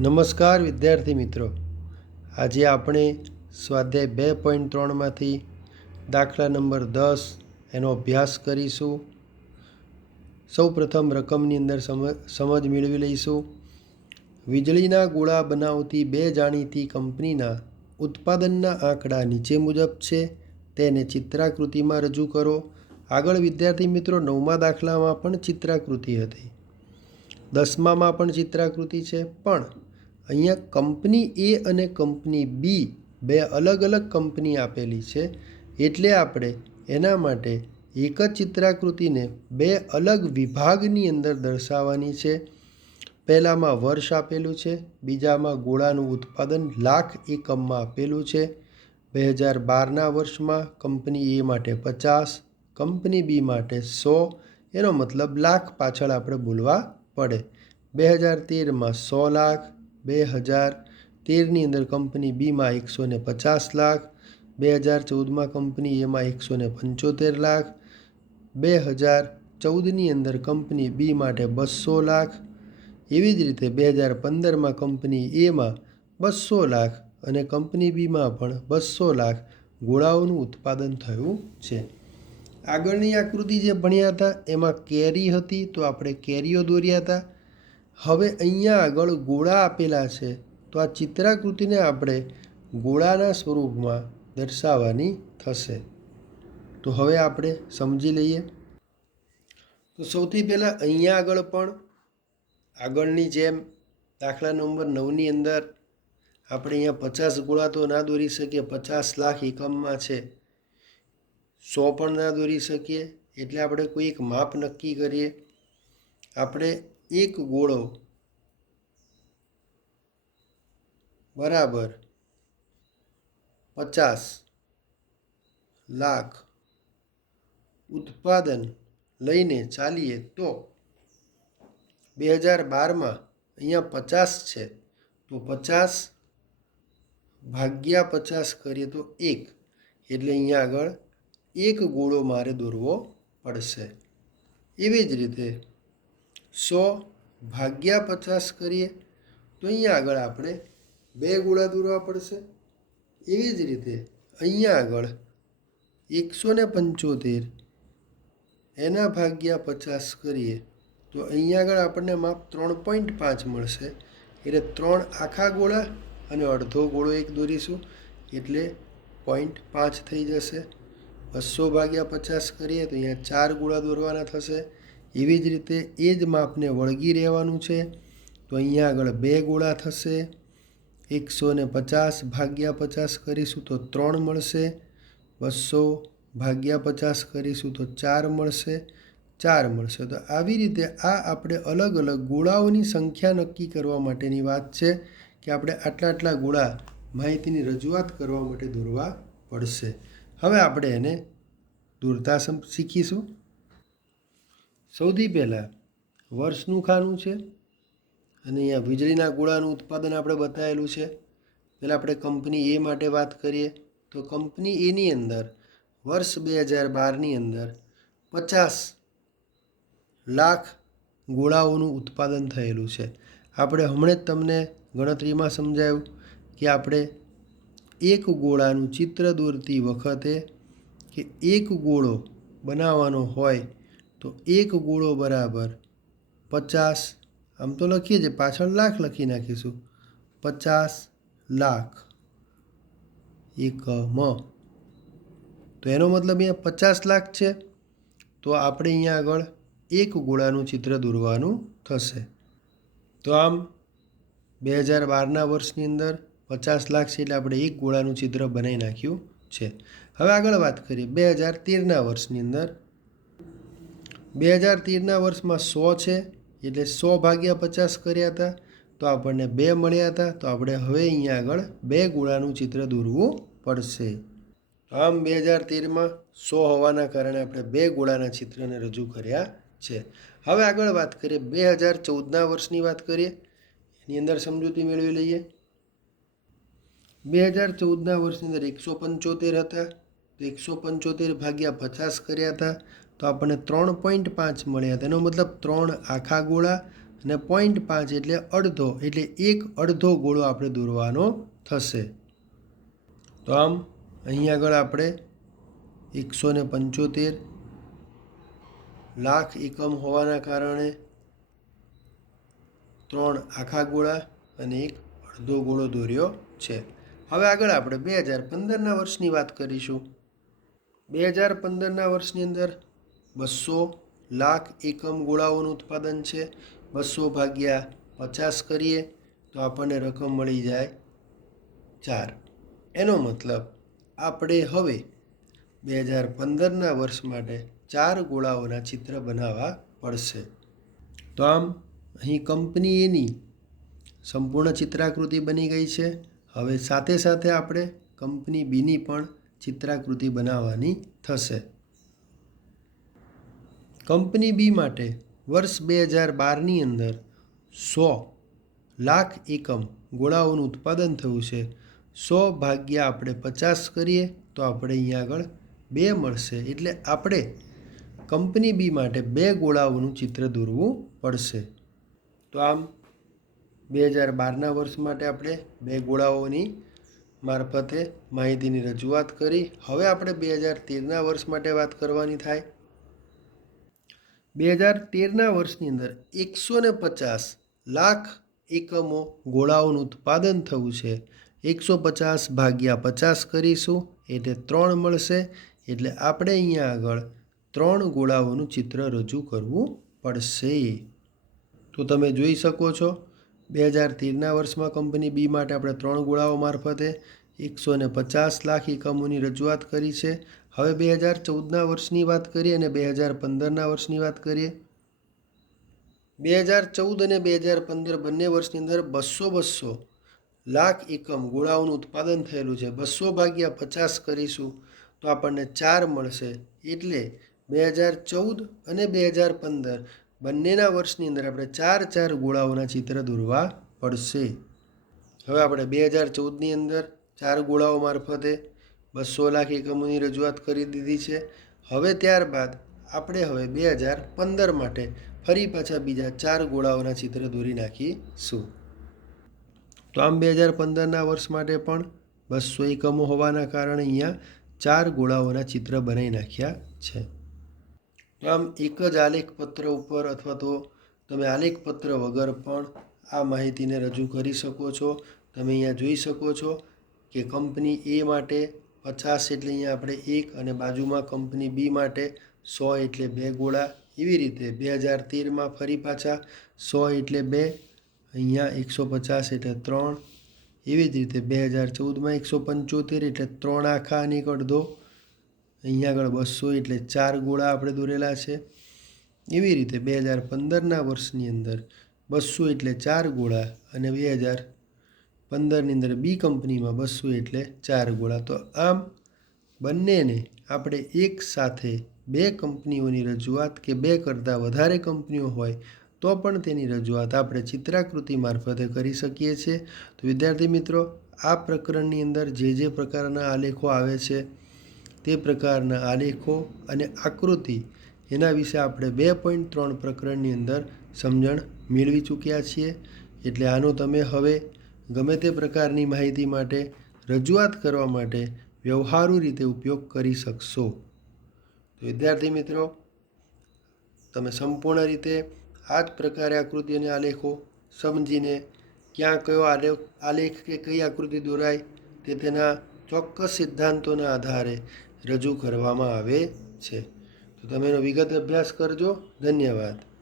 નમસ્કાર વિદ્યાર્થી મિત્રો. આજે આપણે સ્વાધ્યાય બે પોઈન્ટ ત્રણમાંથી દાખલા નંબર દસ એનો અભ્યાસ કરીશું. સૌ પ્રથમ રકમની અંદર સમ સમજ મેળવી લઈશું. વીજળીના ગોળા બનાવતી બે જાણીતી કંપનીના ઉત્પાદનના આંકડા નીચે મુજબ છે. તેને ચિત્રાકૃતિમાં રજૂ કરો. આગળ વિદ્યાર્થી મિત્રો નવમા દાખલામાં પણ ચિત્રાકૃતિ હતી. દસમામાં પણ ચિત્રાકૃતિ છે, પણ અહીંયા કંપની એ અને કંપની બી બે અલગ અલગ કંપની આપેલી છે. એટલે આપણે એના માટે એક જ ચિત્રાકૃતિને બે અલગ વિભાગની અંદર દર્શાવવાની છે. પહેલામાં વર્ષ આપેલું છે, બીજામાં ગોળાનું ઉત્પાદન લાખ એકમમાં આપેલું છે. બે હજાર બારના વર્ષમાં કંપની એ માટે પચાસ, કંપની બી માટે સો, એનો મતલબ લાખ પાછળ આપણે બોલવા પડે. બે હજાર તેરમાં સો લાખ બે હજાર તેરની અંદર કંપની બીમાં એકસો ને પચાસ લાખ, બે હજાર ચૌદમાં કંપની એમાં એકસો ને પંચોતેર લાખ, બે હજાર ચૌદની અંદર કંપની બી માટે બસો લાખ. એવી જ રીતે બે હજાર પંદરમાં કંપની એમાં બસો લાખ અને કંપની બીમાં પણ બસો લાખ ગોળાઓનું ઉત્પાદન થયું છે. આગળની આકૃતિ જે ભણ્યા હતા, એમાં કેરી હતી તો આપણે કેરીઓ દોર્યા હતા. હવે અહીંયા આગળ ગોળા આપેલા છે, તો આ ચિત્રાકૃતિને આપણે ગોળાના સ્વરૂપમાં દર્શાવવાની થશે. તો હવે આપણે સમજી લઈએ. તો સૌથી પહેલાં અહીંયા આગળ પણ આગળની જેમ દાખલા નંબર નવની અંદર આપણે અહીંયા પચાસ ગોળા તો ના દોરી શકીએ, પચાસ લાખ એકમમાં છે. સો પણ ના દોરી શકીએ, એટલે આપણે કોઈ એક માપ નક્કી કરીએ. આપણે એક ગોળો. બરાબર. પચાસ લાખ ઉત્પાદન લઈને ચાલીએ તો બે હજાર બારમાં અહીંયા પચાસ છે. તો પચાસ ભાગ્યા પચાસ કરીએ તો એક. એટલે અહીંયા આગળ એક ગોળો મારે દોરવો પડશે. એવી જ રીતે સો ભાગ્યા પચાસ કરીએ, તો અહીંયા આગળ આપણે બે ગોળા દોરવા પડશે. એવી જ રીતે અહીંયા આગળ એકસો ને પંચોતેર, એના ભાગ્યા પચાસ કરીએ, તો અહીંયા આગળ આપણને માપ ત્રણ પોઈન્ટ પાંચ મળશે. એટલે ત્રણ આખા ગોળા અને અડધો ગોળો એક દોરીશું, એટલે પોઈન્ટ પાંચ થઈ જશે. બસો ભાગ્યા પચાસ કરીએ, તો અહીંયા ચાર ગોળા દોરવાના થશે. એવી જ રીતે એ જ માપને વળગી રહેવાનું છે. તો અહીંયા આગળ બે ગોળા થશે. એકસો ને પચાસ ભાગ્યા પચાસ કરીશું તો ત્રણ મળશે. બસો ભાગ્યા પચાસ કરીશું તો ચાર મળશે. ચાર મળશે. તો આવી રીતે આ આપણે અલગ અલગ ગોળાઓની સંખ્યા નક્કી કરવા માટેની વાત છે કે આપણે આટલા આટલા ગોળા માહિતીની રજૂઆત કરવા માટે દોરવા પડશે. હવે આપણે એને દોરતા શીખીશું. સૌથી પહેલાં વર્ષનું ખાનું છે અને અહીંયા વીજળીના ગોળાનું ઉત્પાદન આપણે બતાવેલું છે. પહેલાં આપણે કંપની એ માટે વાત કરીએ તો કંપની એની અંદર વર્ષ બે હજાર બારની અંદર પચાસ લાખ ગોળાઓનું ઉત્પાદન થયેલું છે. આપણે હમણાં જ તમને ગણતરીમાં સમજાયું કે આપણે એક ગોળાનું ચિત્ર દોરતી વખતે કે એક ગોળો બનાવવાનો હોય તો એક ગોળો બરાબર પચાસ, આમ તો લખીએ છીએ પાછળ લાખ લખી નાખીશું. પચાસ લાખ એકમ. તો એનો મતલબ અહીંયા પચાસ લાખ છે. તો આપણે અહીંયા આગળ એક ગોળાનું ચિત્ર દોરવાનું થશે. તો આમ બે હજાર બારના વર્ષની અંદર પચાસ લાખ છે એટલે આપણે એક ગોળાનું ચિત્ર બનાવી નાખ્યું છે. હવે આગળ વાત કરીએ બે હજાર તેરના વર્ષની અંદર બે હજાર તેરના વર્ષમાં સો છે, એટલે સો ભાગ્યા પચાસ કર્યા હતા. તો આપણને બે મળ્યા હતા. તો આપણે હવે અહીંયા આગળ બે ગોળાનું ચિત્ર દોરવું પડશે. આમ બે હજાર તેરમાં સો હોવાના કારણે આપણે બે ગોળાના ચિત્રને રજૂ કર્યા છે. હવે આગળ વાત કરીએ બે હજાર ચૌદના વર્ષની વાત કરીએ. એની અંદર સમજૂતી મેળવી લઈએ. બે હજાર ચૌદના વર્ષની અંદર એકસો પંચોતેર હતા. તો એકસો પંચોતેર ભાગ્યા પચાસ કર્યા હતા, તો આપણને ત્રણ પોઈન્ટ પાંચ મળ્યા હતા. એનો મતલબ ત્રણ આખા ગોળા અને પોઈન્ટ પાંચ એટલે અડધો, એટલે એક અડધો ગોળો આપણે દોરવાનો થશે. તો આમ અહીં આગળ આપણે એકસો ને પંચોતેર લાખ એકમ હોવાના કારણે ત્રણ આખા ગોળા અને એક અડધો ગોળો દોર્યો છે. હવે આગળ આપણે બે હજાર પંદરના વર્ષની વાત કરીશું. બે હજાર પંદરના વર્ષની અંદર બસો લાખ એકમ ગોળાઓનું ઉત્પાદન છે. બસો ભાગ્યા પચાસ કરીએ તો આપણને રકમ મળી જાય ચાર. એનો મતલબ આપણે હવે બે હજાર પંદરના વર્ષ માટે ચાર ગોળાઓના ચિત્ર બનાવવા પડશે. તો આમ અહીં કંપની એની સંપૂર્ણ ચિત્રાકૃતિ બની ગઈ છે. હવે સાથે સાથે આપણે કંપની બીની પણ ચિત્રાકૃતિ બનાવવાની થશે. કંપની બી માટે વર્ષ બે હજાર બારની અંદર સો લાખ એકમ ગોળાઓનું ઉત્પાદન થયું છે. સો ભાગ્યા આપણે પચાસ કરીએ તો આપણે અહીંયા આગળ બે મળશે. એટલે આપણે કંપની બી માટે બે ગોળાઓનું ચિત્ર દોરવું પડશે. તો આમ બે હજાર બારના વર્ષ માટે આપણે બે ગોળાઓની મારફતે માહિતીની રજૂઆત કરી. હવે આપણે બે હજાર તેરના વર્ષ માટે વાત કરવાની થાય. બે હજાર તેરના વર્ષની અંદર એકસો ને પચાસ લાખ એકમો ગોળાઓનું ઉત્પાદન થયું છે. એકસો પચાસ ભાગ્યા પચાસ કરીશું, એટલે ત્રણ મળશે. એટલે આપણે અહીંયા આગળ ત્રણ ગોળાઓનું ચિત્ર રજૂ કરવું પડશે. તો તમે જોઈ શકો છો બે હજાર તેરના વર્ષમાં કંપની બી માટે આપણે ત્રણ ગોળાઓ મારફતે એકસો ને પચાસ લાખ એકમોની રજૂઆત કરી છે. હવે બે હજાર ચૌદના વર્ષની વાત કરીએ અને બે હજાર પંદરના વર્ષની વાત કરીએ. બે હજાર ચૌદ અને બે હજાર પંદર બંને વર્ષની અંદર બસો બસો લાખ એકમ ગોળાઓનું ઉત્પાદન થયેલું છે. બસો ભાગ્યા પચાસ કરીશું તો આપણને ચાર મળશે. એટલે બે હજાર ચૌદ અને બે હજાર પંદર બંનેના વર્ષની અંદર આપણે ચાર ચાર ગોળાઓના ચિત્ર દોરવા પડશે. હવે આપણે બે હજાર ચૌદની અંદર ચાર ગોળાઓ મારફતે બસો લાખ એકમોની રજૂઆત કરી દીધી છે. હવે ત્યારબાદ આપણે હવે બે હજાર પંદર માટે ફરી પાછા બીજા ચાર ગોળાઓના ચિત્ર દોરી નાખીશું. તો આમ બે હજાર પંદરના વર્ષ માટે પણ બસો એકમો હોવાના કારણે અહીંયા ચાર ગોળાઓના ચિત્ર બનાવી નાખ્યા છે. આમ એક જ આલેખપત્ર ઉપર અથવા તો તમે આલેખપત્ર વગર પણ આ માહિતીને રજૂ કરી શકો છો. તમે અહીંયા જોઈ શકો છો કે કંપની એ માટે પચાસ એટલે અહીંયા આપણે એક અને બાજુમાં કંપની બી માટે સો એટલે બે ગોળા. એવી રીતે બે હજાર તેરમાં ફરી પાછા સો એટલે બે, અહીંયા એકસો પચાસ એટલે ત્રણ. એવી જ રીતે બે હજાર ચૌદમાં એકસો પંચોતેર એટલે ત્રણ આખા અને એક અડધો. અહીંયા આગળ બસો એટલે ચાર ગોળા આપણે દોરેલા છે. એવી રીતે બે હજાર પંદરના વર્ષની અંદર બસો એટલે ચાર ગોળા અને બે હજાર પંદરની અંદર બી કંપનીમાં બસો એટલે ચાર ગોળા. તો આમ બંનેને આપણે એક સાથે બે કંપનીઓની રજૂઆત કે બે કરતાં વધારે કંપનીઓ હોય તો પણ તેની રજૂઆત આપણે ચિત્રાકૃતિ મારફતે કરી શકીએ છીએ. તો વિદ્યાર્થી મિત્રો, આ પ્રકરણની અંદર જે જે પ્રકારના આલેખો આવે છે તે પ્રકારના આલેખો અને આકૃતિ એના વિશે આપણે બે પોઈન્ટ ત્રણ પ્રકરણની અંદર સમજણ મેળવી ચૂક્યા છીએ. એટલે આનો તમે હવે ગમે તે પ્રકારની માહિતી માટે રજૂઆત કરવા માટે વ્યવહારુ રીતે ઉપયોગ કરી શકશો. તો વિદ્યાર્થી મિત્રો, તમે સંપૂર્ણ રીતે આ જ પ્રકારે આકૃતિ અને આલેખો સમજીને ક્યાં કયો આલેખ આલેખ કે કઈ આકૃતિ દોરાય તે તેના ચોક્કસ સિદ્ધાંતોના આધારે રજૂ કરવામાં આવે છે. તો તમે એનો વિગત અભ્યાસ કરજો. ધન્યવાદ.